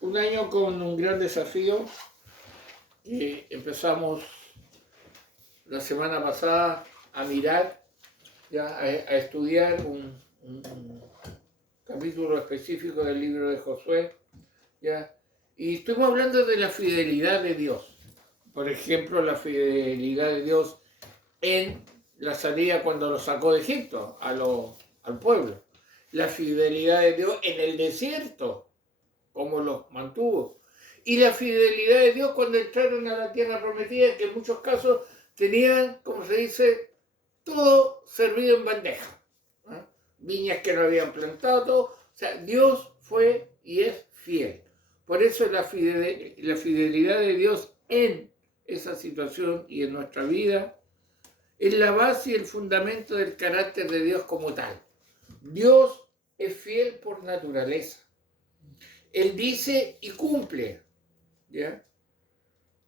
Un año con un gran desafío que empezamos la semana pasada a mirar, a estudiar un capítulo específico del libro de Josué, ¿ya? Y estuvimos hablando de la fidelidad de Dios. Por ejemplo, la fidelidad de Dios en la salida cuando lo sacó de Egipto al pueblo. La fidelidad de Dios en el desierto, cómo los mantuvo. Y la fidelidad de Dios cuando entraron a la tierra prometida, que en muchos casos tenían, como se dice, todo servido en bandeja. ¿Eh? Viñas que no habían plantado, todo. O sea, Dios fue y es fiel. Por eso la fidelidad de Dios en esa situación y en nuestra vida es la base y el fundamento del carácter de Dios como tal. Dios es fiel por naturaleza. Él dice y cumple, ¿ya?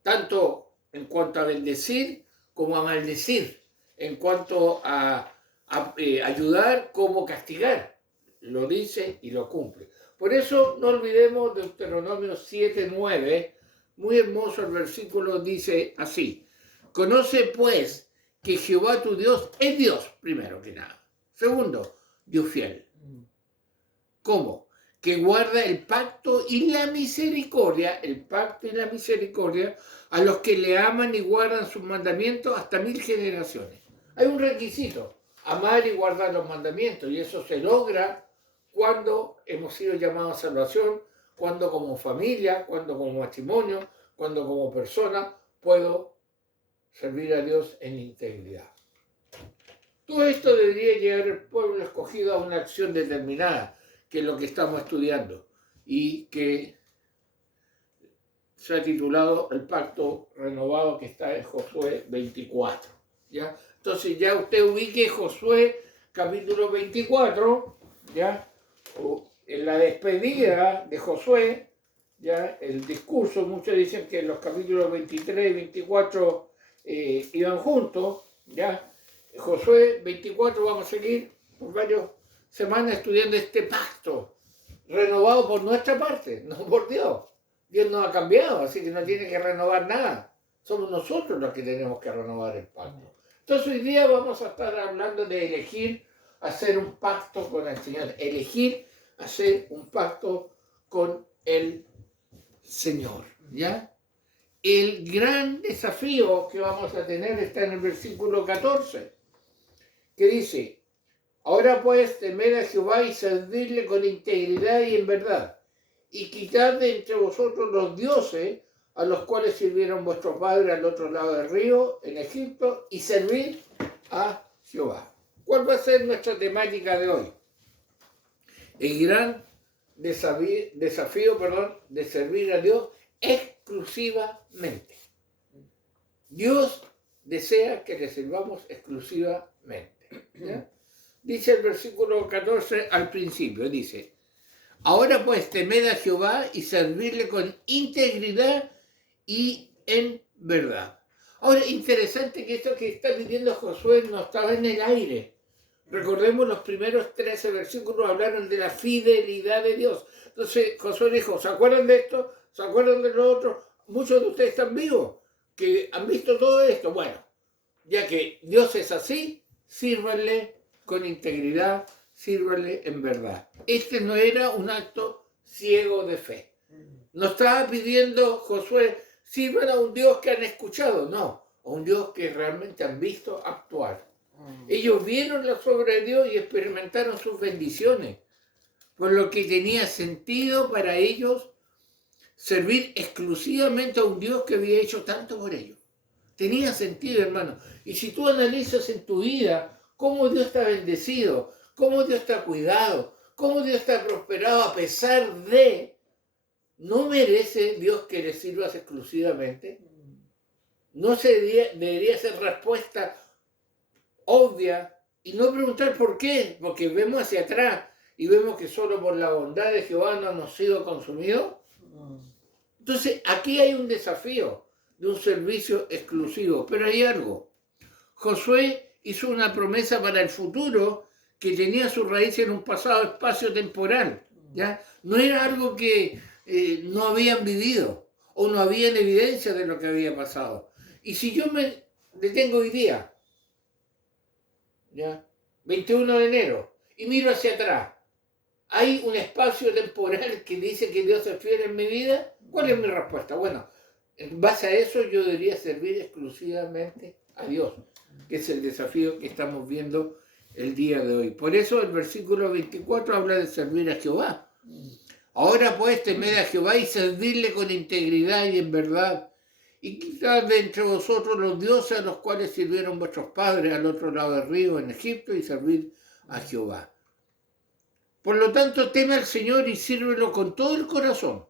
Tanto en cuanto a bendecir como a maldecir, en cuanto a ayudar como castigar. Lo dice y lo cumple. Por eso no olvidemos Deuteronomio 7:9, muy hermoso el versículo, dice así: conoce pues que Jehová tu Dios es Dios, primero que nada. Segundo, Dios fiel. ¿Cómo? Que guarda el pacto y la misericordia, a los que le aman y guardan sus mandamientos hasta 1000 generaciones. Hay un requisito: amar y guardar los mandamientos, y eso se logra cuando hemos sido llamados a salvación, cuando como familia, cuando como matrimonio, cuando como persona puedo servir a Dios en integridad. Todo esto debería llevar al pueblo escogido a una acción determinada, que es lo que estamos estudiando, y que se ha titulado El Pacto Renovado, que está en Josué 24. ¿Ya? Entonces ya usted ubique Josué capítulo 24, ¿ya? En la despedida de Josué, ¿ya? El discurso, muchos dicen que los capítulos 23 y 24 iban juntos, ¿ya? Josué 24 vamos a seguir por varias semanas estudiando este pacto renovado por nuestra parte, no por Dios. Dios no ha cambiado, así que no tiene que renovar nada. Somos nosotros los que tenemos que renovar el pacto. Entonces hoy día vamos a estar hablando de elegir hacer un pacto con el Señor. Elegir hacer un pacto con el Señor, ¿ya? El gran desafío que vamos a tener está en el versículo 14, que dice: ahora pues temed a Jehová y servirle con integridad y en verdad, y quitad de entre vosotros los dioses a los cuales sirvieron vuestros padres al otro lado del río, en Egipto, y servid a Jehová. ¿Cuál va a ser nuestra temática de hoy? El gran desafío de servir a Dios exclusivamente. Dios desea que le sirvamos exclusivamente, ¿ya? Dice el versículo 14 al principio, dice: ahora pues temed a Jehová y servirle con integridad y en verdad. Ahora, interesante que esto que está pidiendo Josué no estaba en el aire. Recordemos, los primeros 13 versículos hablaron de la fidelidad de Dios. Entonces Josué dijo: ¿se acuerdan de esto? ¿Se acuerdan de lo otro? Muchos de ustedes están vivos, que han visto todo esto. Bueno, ya que Dios es así, sírvanle con integridad, sírvanle en verdad. Este no era un acto ciego de fe. No estaba pidiendo Josué: sirvan a un Dios que han escuchado. No, a un Dios que realmente han visto actuar. Ellos vieron la obra de Dios y experimentaron sus bendiciones, por lo que tenía sentido para ellos servir exclusivamente a un Dios que había hecho tanto por ellos. Tenía sentido, hermano. Y si tú analizas en tu vida cómo Dios está bendecido, cómo Dios está cuidado, cómo Dios está prosperado a pesar de, ¿no merece Dios que le sirvas exclusivamente? ¿No debería ser respuesta obvia y no preguntar por qué? Porque vemos hacia atrás y vemos que solo por la bondad de Jehová no hemos sido consumidos. Entonces aquí hay un desafío de un servicio exclusivo, pero hay algo. Josué hizo una promesa para el futuro que tenía su raíz en un pasado espacio temporal, ¿ya? No era algo que no habían vivido o no habían evidencia de lo que había pasado. Y si yo me detengo hoy día, ¿ya? 21 de enero, y miro hacia atrás, ¿hay un espacio temporal que dice que Dios es fiel en mi vida? ¿Cuál es mi respuesta? Bueno, en base a eso yo debería servir exclusivamente a Dios, que es el desafío que estamos viendo el día de hoy. Por eso el versículo 24 habla de servir a Jehová. Ahora pues temed a Jehová y servirle con integridad y en verdad. Y quitad de entre vosotros los dioses a los cuales sirvieron vuestros padres al otro lado del río en Egipto y servid a Jehová. Por lo tanto, teme al Señor y sírvelo con todo el corazón.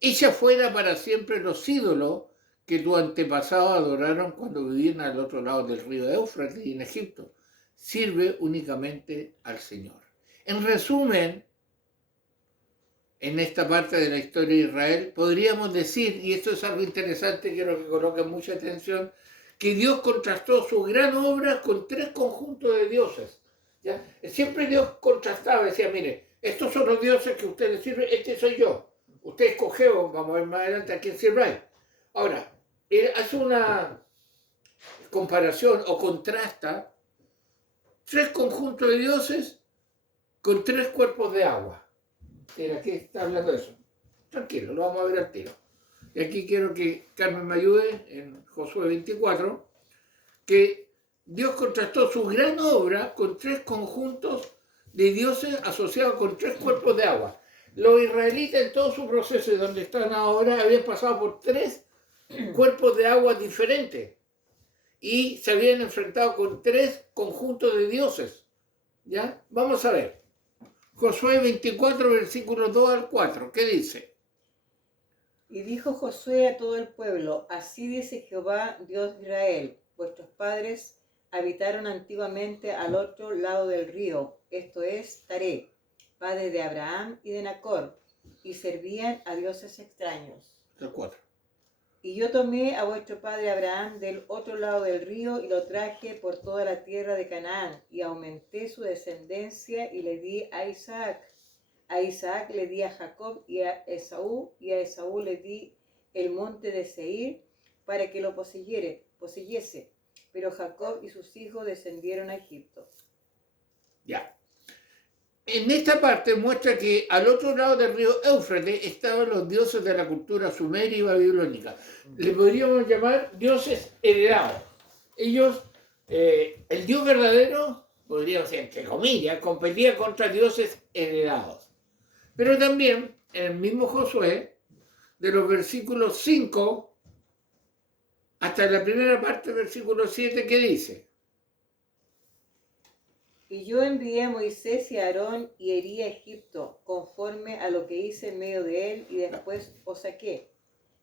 Echa fuera para siempre los ídolos que tus antepasados adoraron cuando vivían al otro lado del río Éufrates y en Egipto. Sirve únicamente al Señor. En resumen, en esta parte de la historia de Israel, podríamos decir, y esto es algo interesante, quiero que coloquen mucha atención, que Dios contrastó su gran obra con tres conjuntos de dioses. ¿Ya? Siempre Dios contrastaba, decía, mire, estos son los dioses que ustedes sirven, este soy yo. Usted escogió, vamos a ver más adelante, a quién sirve. Ahora, él hace una comparación o contrasta tres conjuntos de dioses con tres cuerpos de agua. Mira, aquí está hablando de eso. Tranquilo, lo vamos a ver al tiro. Y aquí quiero que Carmen me ayude en Josué 24, que Dios contrastó su gran obra con tres conjuntos de dioses asociados con tres cuerpos de agua. Los israelitas en todo su proceso, de donde están ahora, habían pasado por tres cuerpos de agua diferentes y se habían enfrentado con tres conjuntos de dioses. ¿Ya? Vamos a ver. Josué 24, versículos 2 al 4. ¿Qué dice? Y dijo Josué a todo el pueblo: así dice Jehová, Dios de Israel: vuestros padres habitaron antiguamente al otro lado del río, esto es, Taré, padre de Abraham y de Nacor, y servían a dioses extraños. El 4. Y yo tomé a vuestro padre Abraham del otro lado del río y lo traje por toda la tierra de Canaán, y aumenté su descendencia y le di a Isaac. A Isaac le di a Jacob y a Esaú le di el monte de Seir para que lo poseyese. Pero Jacob y sus hijos descendieron a Egipto. Ya. En esta parte muestra que al otro lado del río Éufrates estaban los dioses de la cultura sumeria y babilónica. Le podríamos llamar dioses heredados. Ellos, el dios verdadero, podríamos decir, entre comillas, competía contra dioses heredados. Pero también, en el mismo Josué, de los versículos 5 hasta la primera parte del versículo 7, ¿qué dice? Y yo envié a Moisés y a Aarón y herí a Egipto, conforme a lo que hice en medio de él, y después os saqué.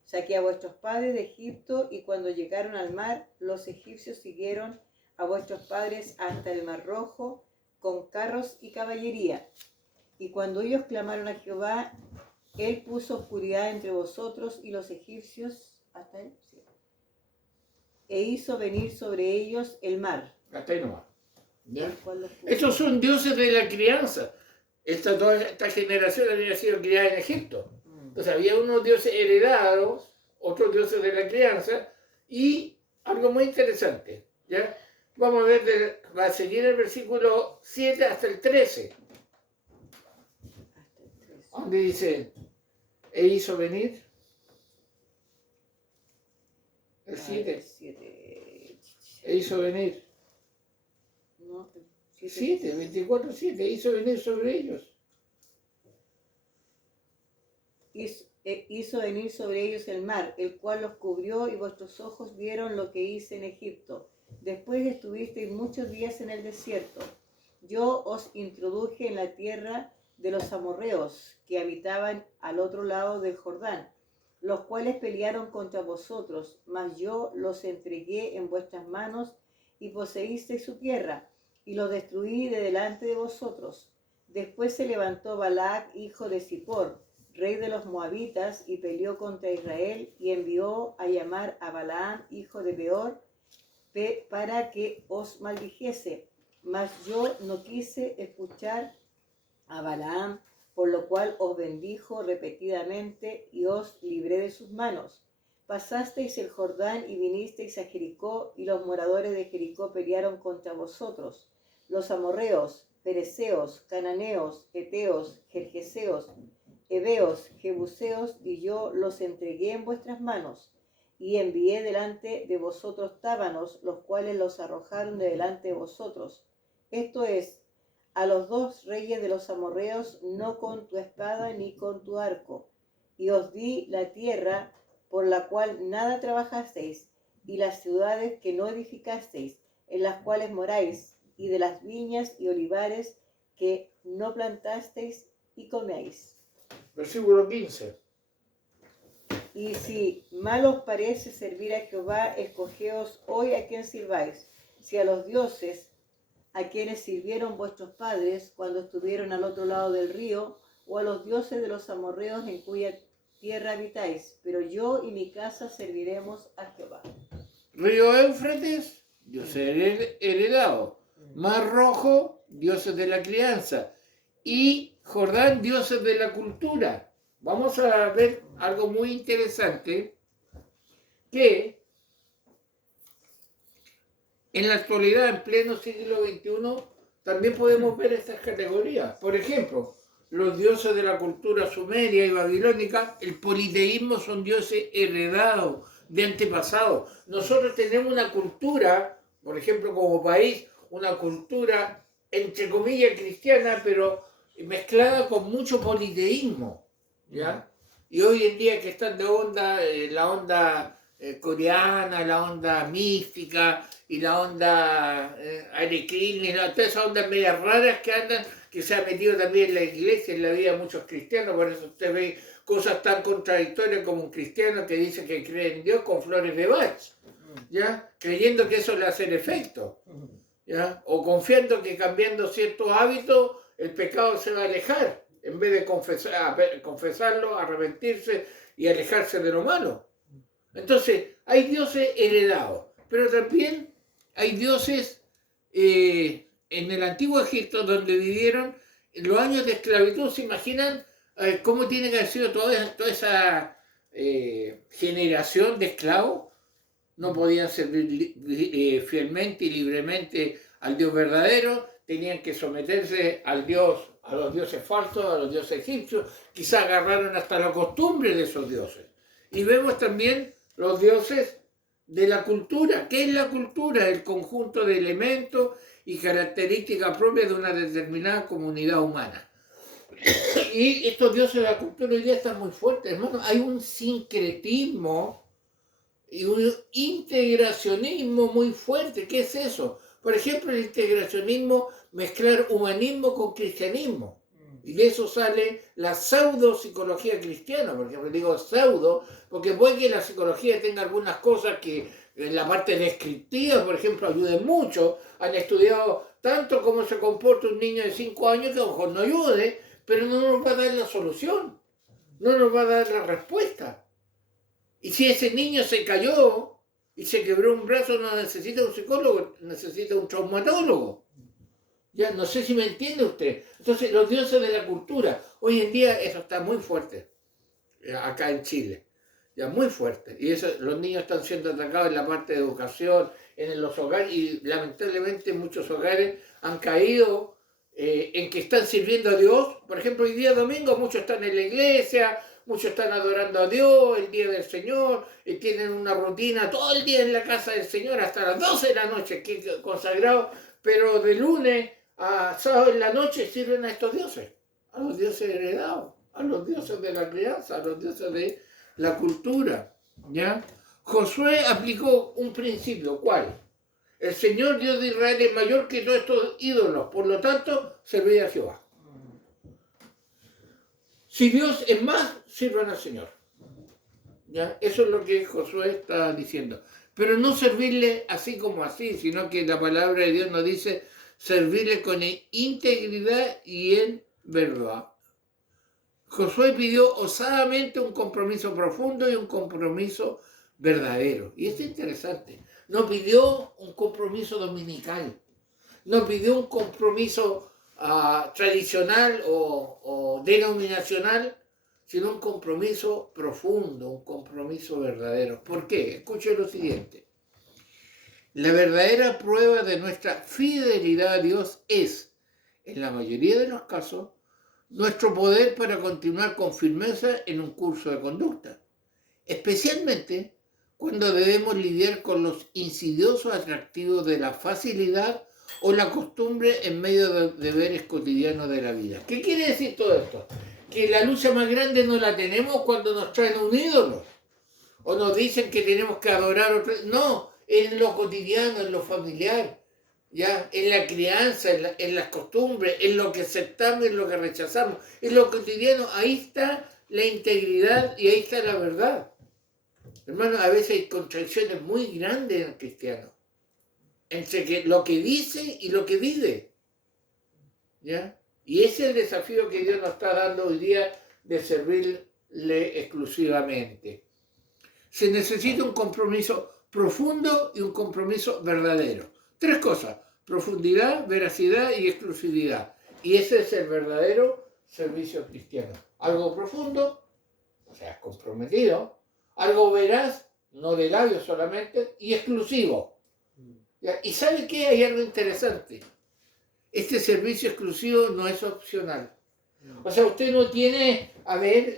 Saqué a vuestros padres de Egipto, y cuando llegaron al mar, los egipcios siguieron a vuestros padres hasta el mar Rojo, con carros y caballería. Y cuando ellos clamaron a Jehová, él puso oscuridad entre vosotros y los egipcios, hasta él, sí, e hizo venir sobre ellos el mar. Hasta ahí nomás. ¿Ya? Estos son dioses de la crianza. Toda esta generación había sido criada en Egipto. Entonces había unos dioses heredados, otros dioses de la crianza, y algo muy interesante. ¿Ya? Vamos a ver, va a seguir el versículo 7 hasta el 13. Donde dice, e hizo venir. El 7. E hizo venir. 7, 24, 7, hizo venir sobre ellos. Hizo venir sobre ellos el mar, el cual los cubrió, y vuestros ojos vieron lo que hice en Egipto. Después estuvisteis muchos días en el desierto. Yo os introduje en la tierra de los amorreos, que habitaban al otro lado del Jordán, los cuales pelearon contra vosotros, mas yo los entregué en vuestras manos, y poseísteis su tierra, y los destruí de delante de vosotros. Después se levantó Balac, hijo de Zippor, rey de los moabitas, y peleó contra Israel, y envió a llamar a Balaam, hijo de Beor, para que os maldijese. Mas yo no quise escuchar a Balaam, por lo cual os bendijo repetidamente y os libré de sus manos. Pasasteis el Jordán y vinisteis a Jericó, y los moradores de Jericó pelearon contra vosotros. Los amorreos, pereceos, cananeos, heteos, gergeseos, heveos, jebuseos, y yo los entregué en vuestras manos. Y envié delante de vosotros tábanos, los cuales los arrojaron de delante de vosotros. Esto es, a los 2 reyes de los amorreos, no con tu espada ni con tu arco. Y os di la tierra por la cual nada trabajasteis, y las ciudades que no edificasteis, en las cuales moráis, y de las viñas y olivares que no plantasteis y coméis. Versículo 15. Y si mal os parece servir a Jehová, escogeos hoy a quién sirváis, si a los dioses a quienes sirvieron vuestros padres cuando estuvieron al otro lado del río, o a los dioses de los amorreos en cuya tierra habitáis, pero yo y mi casa serviremos a Jehová. Río Éufrates, Dios heredado. Mar Rojo, dioses de la crianza. Y Jordán, dioses de la cultura. Vamos a ver algo muy interesante, que en la actualidad, en pleno siglo XXI, también podemos ver estas categorías. Por ejemplo, los dioses de la cultura sumeria y babilónica, el politeísmo, son dioses heredados de antepasados. Nosotros tenemos una cultura, por ejemplo, como país, una cultura entre comillas cristiana, pero mezclada con mucho politeísmo, ¿ya? Y hoy en día que están de onda, la onda coreana, la onda mística y la onda Hare Krishna, todas esas ondas medias raras que andan, que se ha metido también en la iglesia, en la vida de muchos cristianos. Por eso usted ve cosas tan contradictorias como un cristiano que dice que cree en Dios con flores de Bach, ¿ya? Creyendo que eso le hace el efecto, ¿ya? O confiando que cambiando ciertos hábitos el pecado se va a alejar, en vez de confesarlo, arrepentirse y alejarse de lo malo. Entonces, hay dioses heredados, pero también hay dioses en el antiguo Egipto, donde vivieron los años de esclavitud. ¿Se imaginan cómo tiene que haber sido toda esa generación de esclavos? No podían servir fielmente y libremente al Dios verdadero, tenían que someterse al Dios, a los dioses falsos, a los dioses egipcios. Quizás agarraron hasta la costumbre de esos dioses. Y vemos también los dioses de la cultura. ¿Qué es la cultura? El conjunto de elementos y características propias de una determinada comunidad humana. Y estos dioses de la cultura hoy día están muy fuertes, hermano. Hay un sincretismo y un integracionismo muy fuerte. ¿Qué es eso? Por ejemplo, el integracionismo, mezclar humanismo con cristianismo. Y de eso sale la pseudo-psicología cristiana. Por ejemplo, digo pseudo, porque puede que la psicología tenga algunas cosas que en la parte descriptiva, por ejemplo, ayuden mucho. Han estudiado tanto cómo se comporta un niño de 5 años que a lo mejor no ayude, pero no nos va a dar la solución, no nos va a dar la respuesta. Y si ese niño se cayó y se quebró un brazo, no necesita un psicólogo, necesita un traumatólogo. Ya, no sé si me entiende usted. Entonces, los dioses de la cultura, hoy en día eso está muy fuerte, acá en Chile, ya muy fuerte. Y eso, los niños están siendo atacados en la parte de educación, en los hogares, y lamentablemente muchos hogares han caído en que están sirviendo a Dios. Por ejemplo, hoy día domingo muchos están en la iglesia, muchos están adorando a Dios, el día del Señor, y tienen una rutina todo el día en la casa del Señor, hasta las 12 de la noche, que es consagrado, pero de lunes a sábado en la noche sirven a estos dioses, a los dioses heredados, a los dioses de la crianza, a los dioses de la cultura, ¿ya? Josué aplicó un principio, ¿cuál? El Señor Dios de Israel es mayor que todos estos ídolos, por lo tanto, servid a Jehová. Si Dios es más, sirvan al Señor. ¿Ya? Eso es lo que Josué está diciendo. Pero no servirle así como así, sino que la palabra de Dios nos dice servirle con integridad y en verdad. Josué pidió osadamente un compromiso profundo y un compromiso verdadero. Y esto es interesante. No pidió un compromiso dominical. No pidió un compromiso tradicional o denominacional, sino un compromiso profundo, un compromiso verdadero. ¿Por qué? Escuche lo siguiente. La verdadera prueba de nuestra fidelidad a Dios es, en la mayoría de los casos, nuestro poder para continuar con firmeza en un curso de conducta, especialmente cuando debemos lidiar con los insidiosos atractivos de la facilidad o la costumbre en medio de deberes cotidianos de la vida. ¿Qué quiere decir todo esto? Que la lucha más grande no la tenemos cuando nos traen un ídolo o nos dicen que tenemos que adorar otro. No, en lo cotidiano, en lo familiar, ¿ya? En la crianza, en las costumbres, en lo que aceptamos, en lo que rechazamos, en lo cotidiano. Ahí está la integridad y ahí está la verdad. Hermano, a veces hay contradicciones muy grandes en el cristiano entre lo que dice y lo que vive, ¿ya? Y ese es el desafío que Dios nos está dando hoy día de servirle exclusivamente. Se necesita un compromiso profundo y un compromiso verdadero. Tres cosas: profundidad, veracidad y exclusividad. Y ese es el verdadero servicio cristiano. Algo profundo, o sea, comprometido. Algo veraz, no de labios solamente, y exclusivo. ¿Ya? ¿Y sabe qué? Hay algo interesante. Este servicio exclusivo no es opcional. O sea, usted no tiene, a ver,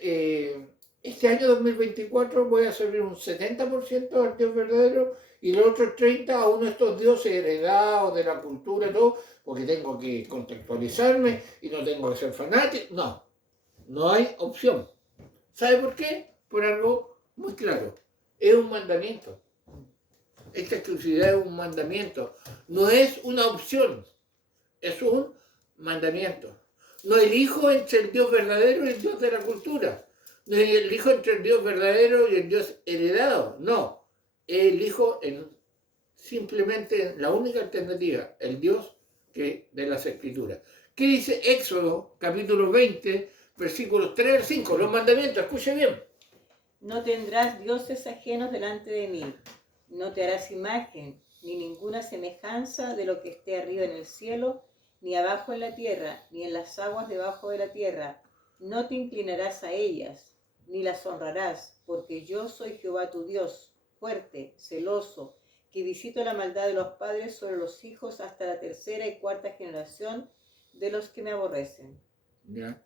este año 2024 voy a servir un 70% al Dios verdadero y el otro 30% a uno de estos dioses heredados de la cultura y todo, porque tengo que contextualizarme y no tengo que ser fanático. No, no hay opción. ¿Sabe por qué? Por algo muy claro. Es un mandamiento. Esta exclusividad es un mandamiento. No es una opción. Es un mandamiento. No elijo entre el Dios verdadero y el Dios de la cultura. No elijo entre el Dios verdadero y el Dios heredado. No. Elijo simplemente la única alternativa, el Dios de las Escrituras. ¿Qué dice Éxodo, capítulo 20, versículos 3 al 5? Los mandamientos, escuche bien. No tendrás dioses ajenos delante de mí. No te harás imagen, ni ninguna semejanza de lo que esté arriba en el cielo, ni abajo en la tierra, ni en las aguas debajo de la tierra. No te inclinarás a ellas, ni las honrarás, porque yo soy Jehová tu Dios, fuerte, celoso, que visito la maldad de los padres sobre los hijos hasta la tercera y cuarta generación de los que me aborrecen. ¿Ya?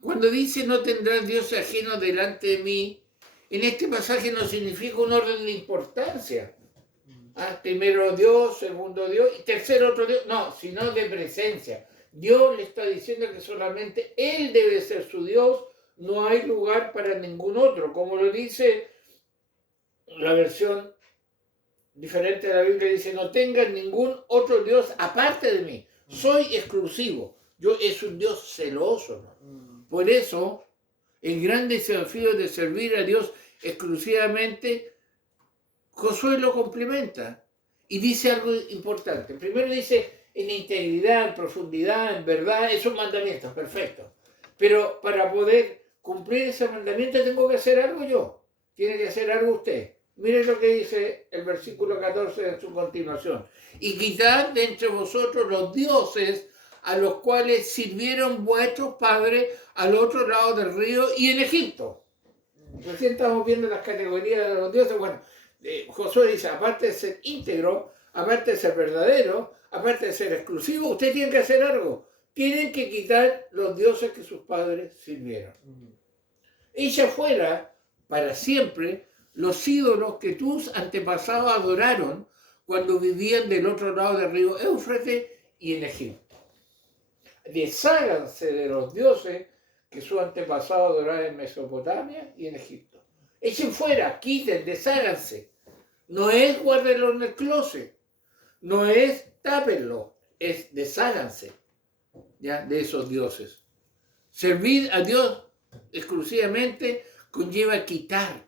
Cuando dice no tendrás Dios ajeno delante de mí, en este pasaje no significa un orden de importancia. Primero Dios, segundo Dios y tercero otro Dios. No, sino de presencia. Dios le está diciendo que solamente Él debe ser su Dios, no hay lugar para ningún otro. Como lo dice la versión diferente de la Biblia, dice, no tengan ningún otro Dios aparte de mí. Soy exclusivo. Es un Dios celoso, ¿no? Por eso, el gran desafío de servir a Dios exclusivamente, Josué lo complementa y dice algo importante. Primero dice, en integridad, en profundidad, en verdad, esos mandamientos, perfecto. Pero para poder cumplir ese mandamiento tengo que hacer algo yo. Tiene que hacer algo usted. Miren lo que dice el versículo 14 en su continuación. Y quitad de entre vosotros los dioses a los cuales sirvieron vuestros padres al otro lado del río y en Egipto. Recién estamos viendo las categorías de los dioses. Bueno, Josué dice, aparte de ser íntegro, aparte de ser verdadero, aparte de ser exclusivo, usted tiene que hacer algo. Tienen que quitar los dioses que sus padres sirvieron. Echa fuera para siempre los ídolos que tus antepasados adoraron cuando vivían del otro lado del río Éufrates y en Egipto. Desháganse de los dioses que sus antepasados adoraron en Mesopotamia y en Egipto. Echen fuera, quiten, desháganse. No es guárdenlo en el closet, no es tápenlo, es desháganse, ¿ya? De esos dioses. Servir a Dios exclusivamente conlleva quitar,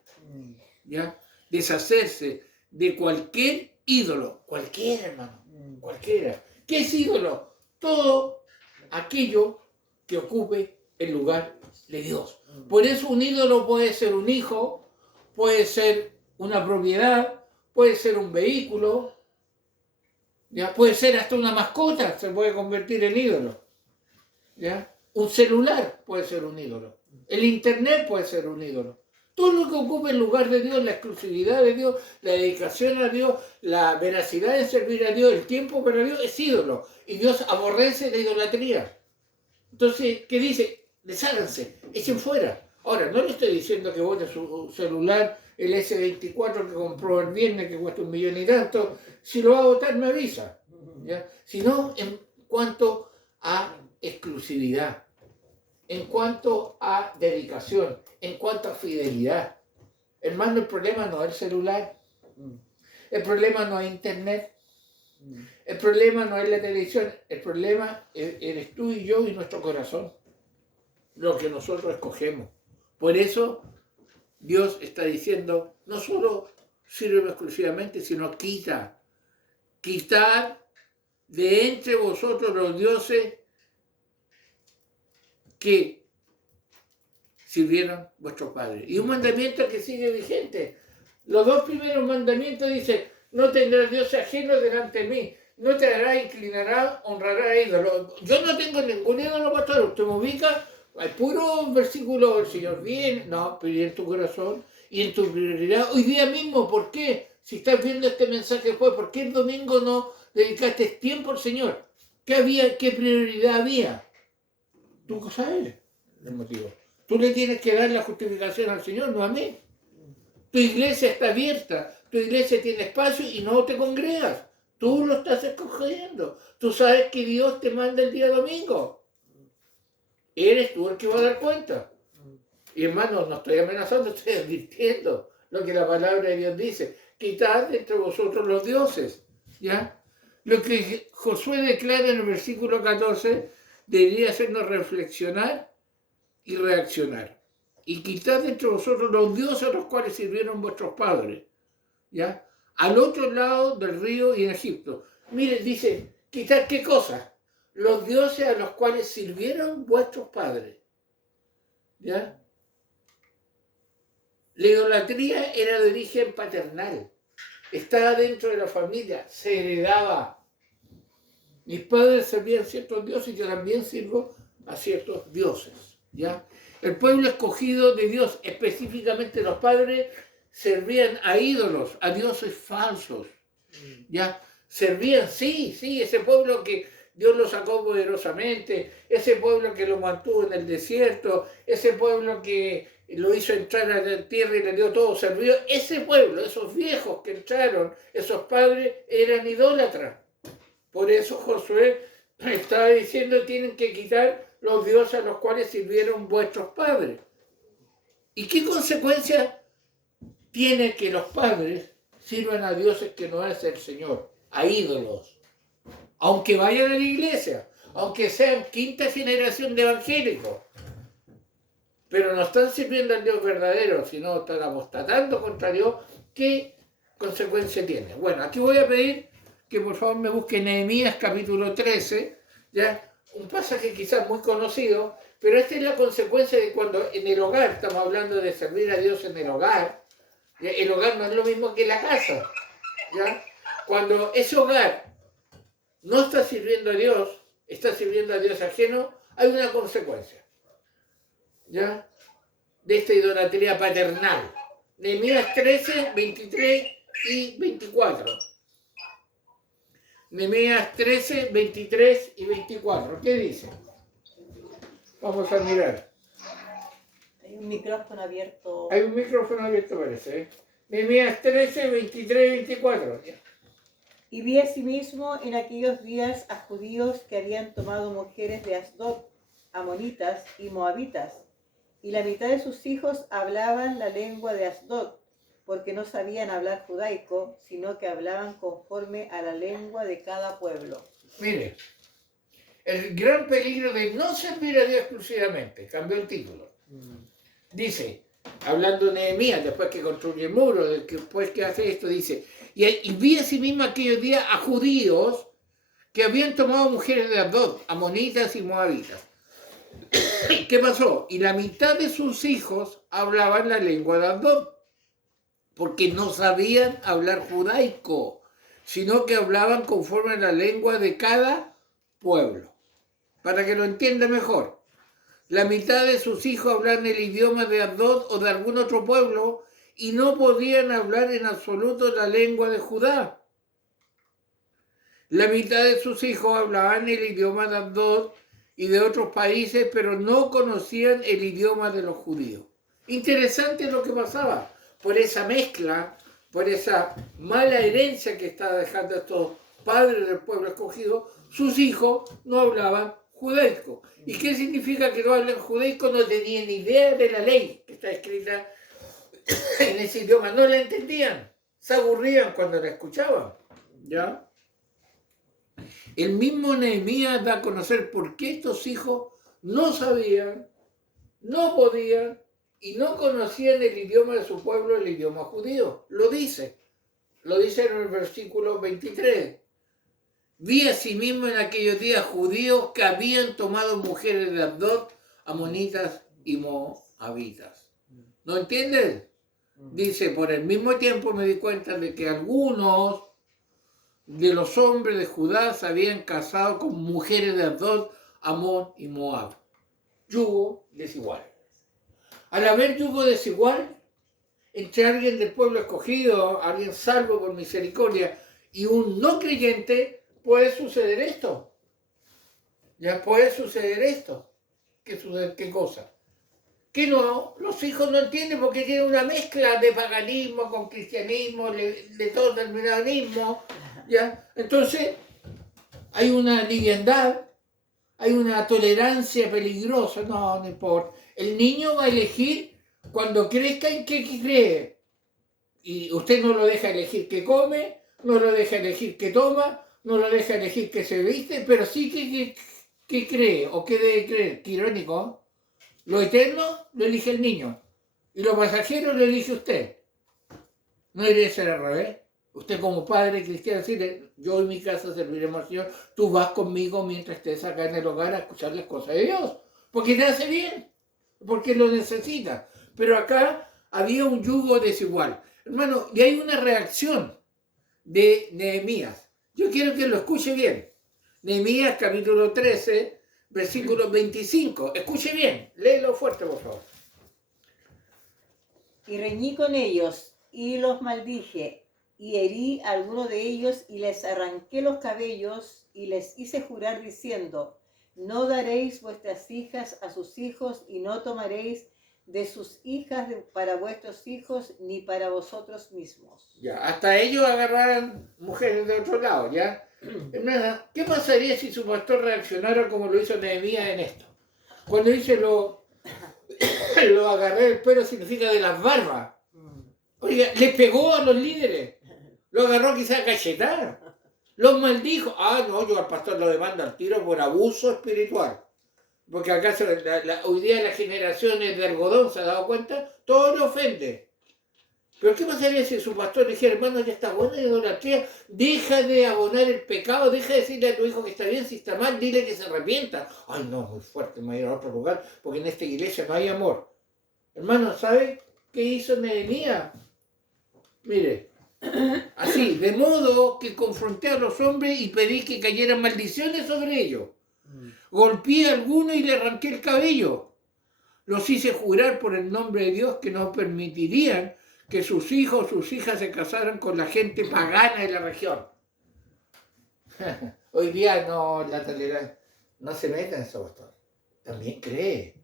¿ya? Deshacerse de cualquier ídolo, cualquiera, hermano, cualquiera. ¿Qué es ídolo? Todo aquello que ocupe el lugar de Dios. Por eso un ídolo puede ser un hijo, puede ser una propiedad, puede ser un vehículo, ya puede ser hasta una mascota, se puede convertir en ídolo. ¿ya? Un celular puede ser un ídolo. El internet puede ser un ídolo. Todo lo que ocupe el lugar de Dios, la exclusividad de Dios, la dedicación a Dios, la veracidad de servir a Dios, el tiempo para Dios es ídolo. Y Dios aborrece la idolatría. Entonces, ¿qué dice? Desháganse, echen fuera. Ahora, no le estoy diciendo que bote su celular, el S24 que compró el viernes, que cuesta 1.000.000 y tanto. Si lo va a votar, me avisa. ¿Ya? Sino en cuanto a exclusividad, en cuanto a dedicación, en cuanto a fidelidad. Hermano, el problema no es el celular, el problema no es internet, el problema no es la televisión, el problema eres tú y yo y nuestro corazón, lo que nosotros escogemos. Por eso Dios está diciendo, no solo sirve exclusivamente, sino quitad de entre vosotros los dioses que sirvieron vuestros padres. Y un mandamiento que sigue vigente. Los dos primeros mandamientos dicen, no tendrás dioses ajenos delante de mí, no te harás, inclinarás, honrarás a ídolos. Yo no tengo ningún ídolo, pastor. Usted me ubica, hay puro versículo, el Señor viene, no, pero y en tu corazón y en tu prioridad. Hoy día mismo, ¿por qué? Si estás viendo este mensaje después, ¿por qué el domingo no dedicaste tiempo al Señor? ¿Qué prioridad había? Tú sabes el motivo. Tú le tienes que dar la justificación al Señor, no a mí. Tu iglesia está abierta, tu iglesia tiene espacio y no te congregas. Tú lo estás escogiendo. Tú sabes que Dios te manda el día domingo. Eres tú el que va a dar cuenta. Y hermano, no estoy amenazando, estoy advirtiendo lo que la palabra de Dios dice. Quitad entre vosotros los dioses. ¿Ya? Lo que Josué declara en el versículo 14 debería hacernos reflexionar y reaccionar. Y quitad entre vosotros los dioses a los cuales sirvieron vuestros padres, ¿ya? Al otro lado del río y en Egipto. Miren, dice, quitad qué cosa, los dioses a los cuales sirvieron vuestros padres, ¿ya? La idolatría era de origen paternal, estaba dentro de la familia, se heredaba. Mis padres servían ciertos dioses y yo también sirvo a ciertos dioses, ¿ya? El pueblo escogido de Dios, específicamente los padres, servían a ídolos, a dioses falsos, ¿ya? Servían, sí, ese pueblo que Dios lo sacó poderosamente, ese pueblo que lo mantuvo en el desierto, ese pueblo que lo hizo entrar a la tierra y le dio todo, sirvió. Ese pueblo, esos viejos que entraron, esos padres, eran idólatras. Por eso Josué estaba diciendo, tienen que quitar los dioses a los cuales sirvieron vuestros padres. ¿Y qué consecuencia tiene que los padres sirvan a dioses que no es el Señor, a ídolos? Aunque vayan a la iglesia, aunque sean quinta generación de evangélicos, pero no están sirviendo al Dios verdadero, sino están apostatando contra Dios. ¿Qué consecuencia tiene? Bueno, aquí voy a pedir que por favor me busquen Nehemías capítulo 13, ¿ya? Un pasaje quizás muy conocido, pero esta es la consecuencia de cuando en el hogar, estamos hablando de servir a Dios en el hogar, ¿ya? El hogar no es lo mismo que la casa, ¿ya? Cuando ese hogar no está sirviendo a Dios, está sirviendo a Dios ajeno, hay una consecuencia, ¿ya? De esta idolatría paternal. Nehemías 13, 23 y 24. Nehemías 13, 23 y 24. ¿Qué dice? Vamos a mirar. Hay un micrófono abierto. Hay un micrófono abierto, parece. Nehemías 13, 23 y 24. Y vi asimismo en aquellos días a judíos que habían tomado mujeres de Asdod, amonitas y moabitas, y la mitad de sus hijos hablaban la lengua de Asdod, porque no sabían hablar judaico, sino que hablaban conforme a la lengua de cada pueblo. Mire, el gran peligro de no servir a Dios exclusivamente, cambió el título. Dice, hablando de Nehemías, después que construye el muro, después que hace esto, dice, y vi asimismo aquellos días a judíos que habían tomado mujeres de Asdod, amonitas y moabitas. ¿Qué pasó? Y la mitad de sus hijos hablaban la lengua de Asdod, porque no sabían hablar judaico, sino que hablaban conforme a la lengua de cada pueblo. para que lo entienda mejor. La mitad de sus hijos hablan el idioma de Asdod o de algún otro pueblo y no podían hablar en absoluto la lengua de Judá. La mitad de sus hijos hablaban el idioma de Asdod y de otros países, pero no conocían el idioma de los judíos. Interesante lo que pasaba. Por esa mezcla, por esa mala herencia que estaba dejando estos padres del pueblo escogido, sus hijos no hablaban judaico. ¿Y qué significa que no hablan judaico? No tenían ni idea de la ley que está escrita en ese idioma. No la entendían. Se aburrían cuando la escuchaban. ¿Ya? El mismo Nehemías da a conocer por qué estos hijos no sabían, no podían y no conocían el idioma de su pueblo, el idioma judío. Lo dice en el versículo 23. Vi asimismo en aquellos días judíos que habían tomado mujeres de Asdod, amonitas y moabitas. ¿No entienden? Dice, por el mismo tiempo me di cuenta de que algunos de los hombres de Judá se habían casado con mujeres de Asdod, Amón y Moab. Yugo desigual. Al haber yugo desigual entre alguien del pueblo escogido, alguien salvo por misericordia, y un no creyente, puede suceder esto. Ya puede suceder esto. ¿Qué cosa? Que no, los hijos no entienden porque tienen una mezcla de paganismo con cristianismo, de todo terminanismo, ¿ya? Entonces, hay una liviandad, hay una tolerancia peligrosa, no importa. El niño va a elegir cuando crezca en qué cree. Y usted no lo deja elegir qué come, no lo deja elegir qué toma, no lo deja elegir qué se viste, pero sí que cree o qué debe creer. Qué irónico. Lo eterno lo elige el niño y lo pasajero lo elige usted. No debería ser al revés. Usted como padre cristiano decirle, yo en mi casa serviremos al Señor, tú vas conmigo mientras estés acá en el hogar a escuchar las cosas de Dios, porque te hace bien, porque lo necesita. Pero acá había un yugo desigual. Hermano, y hay una reacción de Nehemías. Yo quiero que lo escuche bien. Nehemías capítulo 13, versículo 25. Escuche bien, léelo fuerte, por favor. Y reñí con ellos, y los maldije, y herí a alguno de ellos, y les arranqué los cabellos, y les hice jurar diciendo, no daréis vuestras hijas a sus hijos, y no tomaréis de sus hijas para vuestros hijos, ni para vosotros mismos. Ya, hasta ellos agarraran mujeres de otro lado, ¿ya? Hermana, ¿qué pasaría si su pastor reaccionara como lo hizo Nehemías en esto? Cuando dice lo agarré el pelo, significa de las barbas. Oiga, le pegó a los líderes. Lo agarró quizás a cachetar. Los maldijo. Ah, no, yo al pastor lo demando al tiro por abuso espiritual. Porque acaso hoy día la generación es de algodón, ¿se ha dado cuenta? Todo le ofende. Pero ¿qué pasaría si su pastor le dijera, hermano, ya está buena de idolatría, deja de abonar el pecado, deja de decirle a tu hijo que está bien, si está mal, dile que se arrepienta? Ay, no, muy fuerte, me voy a ir a otro lugar, porque en esta iglesia no hay amor. Hermano, ¿sabe qué hizo Nehemías? Mire, así, de modo que confronté a los hombres y pedí que cayeran maldiciones sobre ellos. Golpeé a alguno y le arranqué el cabello. Los hice jurar por el nombre de Dios que no permitirían que sus hijos o sus hijas se casaran con la gente pagana de la región. Hoy día no, la tolerancia, no se mete en eso, pastor. También cree.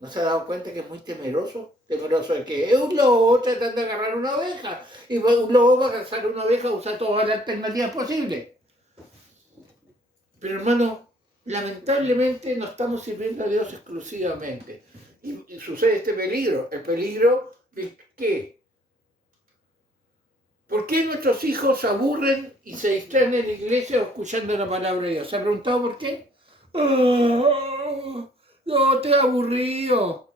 ¿No se ha dado cuenta que es muy temeroso? Temeroso de que es un lobo tratando de agarrar una oveja. Y un lobo va a cazar una oveja, usa todas las alternativas posibles. Pero hermano, lamentablemente no estamos sirviendo a Dios exclusivamente. Y sucede este peligro. El peligro de ¿qué? ¿Por qué nuestros hijos se aburren y se distraen en la iglesia escuchando la palabra de Dios? ¿Se ha preguntado por qué? No, te aburrido.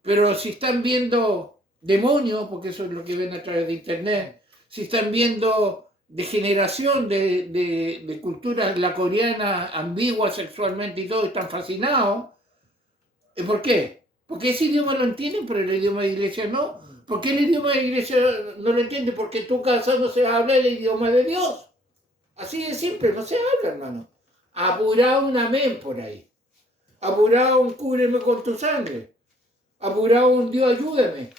Pero si están viendo demonios, porque eso es lo que ven a través de internet, si están viendo degeneración de cultura la coreana ambigua sexualmente y todo, están fascinados. ¿Por qué? Porque ese idioma lo entienden, pero el idioma de iglesia no. ¿Por qué el idioma de la iglesia no lo entiende? Porque tu casa no se habla el idioma de Dios. Así de simple, no se habla, hermano. apurado un amén por ahí, apurado un cúbreme con tu sangre, apurado un Dios ayúdame,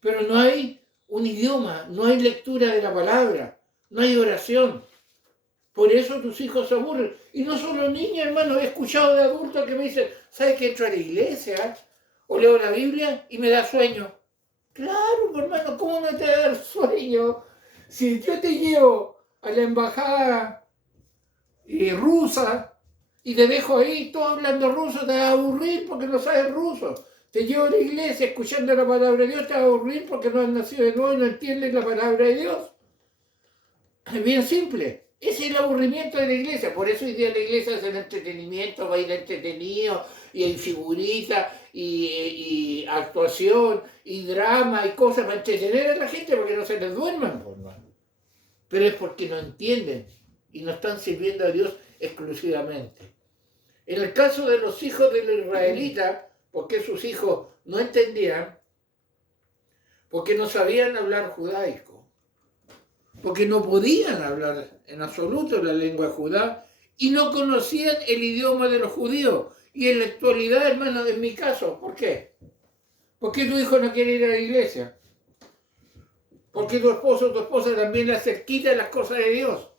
pero no hay un idioma, no hay lectura de la palabra, no hay oración. Por eso tus hijos se aburren. Y no solo niños, hermano, he escuchado de adultos que me dicen, ¿sabes que entro a la iglesia? O leo la Biblia y me da sueño. Claro, hermano, ¿cómo no te va a dar sueño? Si yo te llevo a la embajada rusa y te dejo ahí todo hablando ruso, te vas a aburrir porque no sabes ruso. Te llevo a la iglesia escuchando la palabra de Dios, te vas a aburrir porque no has nacido de nuevo y no entiendes la palabra de Dios. Es bien simple. Ese es el aburrimiento de la iglesia. Por eso hoy día la iglesia es el entretenimiento, baila entretenido, y hay figuritas, y actuación, y drama, y cosas para entretener a la gente porque no se les duerman, por más. Pero es porque no entienden y no están sirviendo a Dios exclusivamente. En el caso de los hijos de los israelitas, porque sus hijos no entendían, porque no sabían hablar judaico, porque no podían hablar en absoluto la lengua de Judá y no conocían el idioma de los judíos. Y en la actualidad, hermano, en mi caso, ¿por qué? ¿Por qué tu hijo no quiere ir a la iglesia? ¿Por qué tu esposo o tu esposa también le cerquita las cosas de Dios?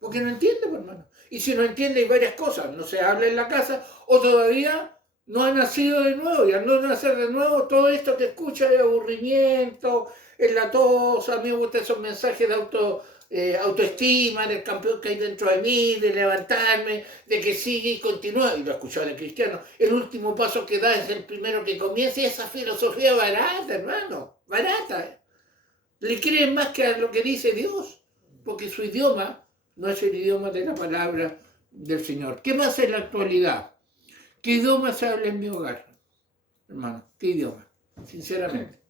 Porque no entiende, hermano. Y si no entiende, hay varias cosas. No se habla en la casa o todavía no ha nacido de nuevo. Y al no nacer de nuevo, todo esto que escucha de aburrimiento, en la tos, a mí me gustan esos mensajes de autoestima, del campeón que hay dentro de mí, de levantarme, de que sigue y continúa. Y lo he escuchado en cristiano. El último paso que da es el primero que comienza. Y esa filosofía barata, hermano. Barata. Le creen más que a lo que dice Dios. Porque su idioma no es el idioma de la palabra del Señor. ¿Qué pasa en la actualidad? ¿Qué idioma se habla en mi hogar? Hermano, ¿qué idioma? Sinceramente.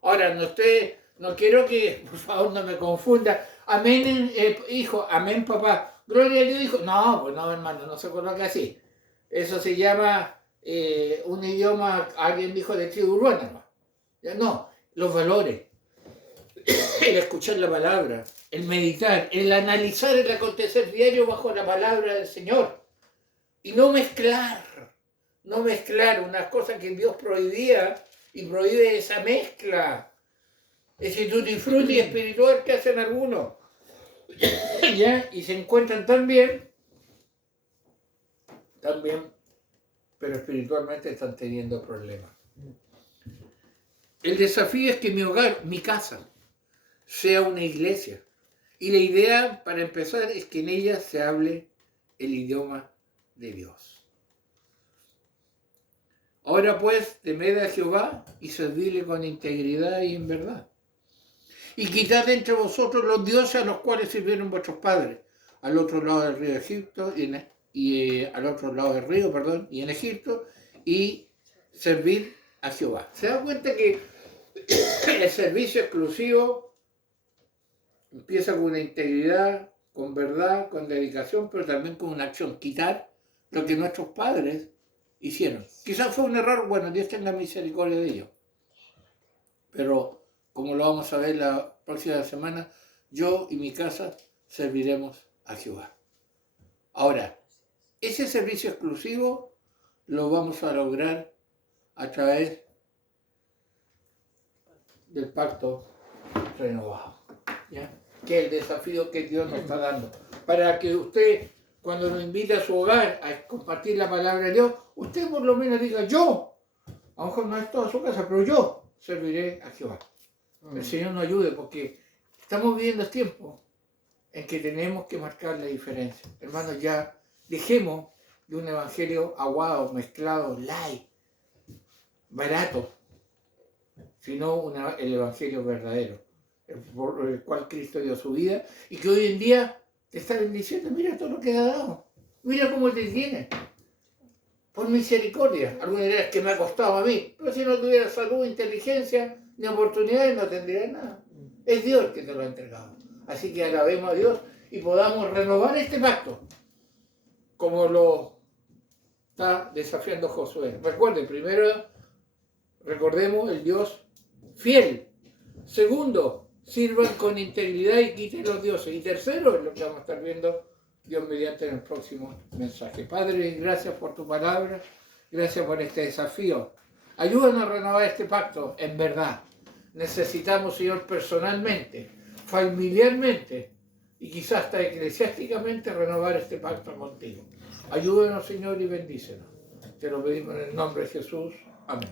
Ahora, no quiero que, por favor, no me confunda. Amén, hijo, amén, papá. Gloria a Dios, hijo. No, pues no, hermano, no se coloca así. Eso se llama un idioma, alguien dijo de tribu urbana. No, los valores. El escuchar la palabra, el meditar, el analizar el acontecer diario bajo la palabra del Señor. Y no mezclar unas cosas que Dios prohibía y prohíbe esa mezcla. Ese tutti frutti espiritual que hacen algunos. ¿Ya? Y se encuentran tan bien, pero espiritualmente están teniendo problemas. El desafío es que mi hogar, mi casa, sea una iglesia. Y la idea, para empezar, es que en ella se hable el idioma de Dios. Ahora pues, temed a Jehová y servidle con integridad y en verdad. Y quitad entre vosotros los dioses a los cuales sirvieron vuestros padres, al otro lado del río Egipto, al otro lado del río, perdón, y en Egipto, y servid a Jehová. ¿Se da cuenta que el servicio exclusivo empieza con una integridad, con verdad, con dedicación, pero también con una acción? Quitar lo que nuestros padres hicieron. Quizás fue un error, bueno, Dios tenga misericordia de ellos. Pero, como lo vamos a ver la próxima semana, yo y mi casa serviremos a Jehová. Ahora, ese servicio exclusivo lo vamos a lograr a través del pacto renovado, ¿ya? Que es el desafío que Dios nos está dando. Para que usted, cuando nos invite a su hogar a compartir la palabra de Dios, usted por lo menos diga, yo, a lo mejor no es toda su casa, pero yo serviré a Jehová. El Señor nos ayude, porque estamos viviendo tiempos en que tenemos que marcar la diferencia. Hermanos, ya dejemos de un evangelio aguado, mezclado, light, barato, sino el evangelio verdadero, por el cual Cristo dio su vida, y que hoy en día te está bendiciendo. Mira todo lo que ha dado, mira cómo te tiene, por misericordia. Algunas dirán que me ha costado a mí, pero si no tuviera salud, inteligencia ni oportunidades, no tendría nada. Es Dios el que te lo ha entregado. Así que alabemos a Dios y podamos renovar este pacto, como lo está desafiando Josué. Recuerden, primero, recordemos el Dios fiel. Segundo, sirvan con integridad y quiten los dioses. Y tercero, es lo que vamos a estar viendo Dios mediante en el próximo mensaje. Padre, gracias por tu palabra, gracias por este desafío. Ayúdanos a renovar este pacto en verdad. Necesitamos, Señor, personalmente, familiarmente y quizás hasta eclesiásticamente renovar este pacto contigo. Ayúdanos, Señor, y bendícenos. Te lo pedimos en el nombre de Jesús. Amén.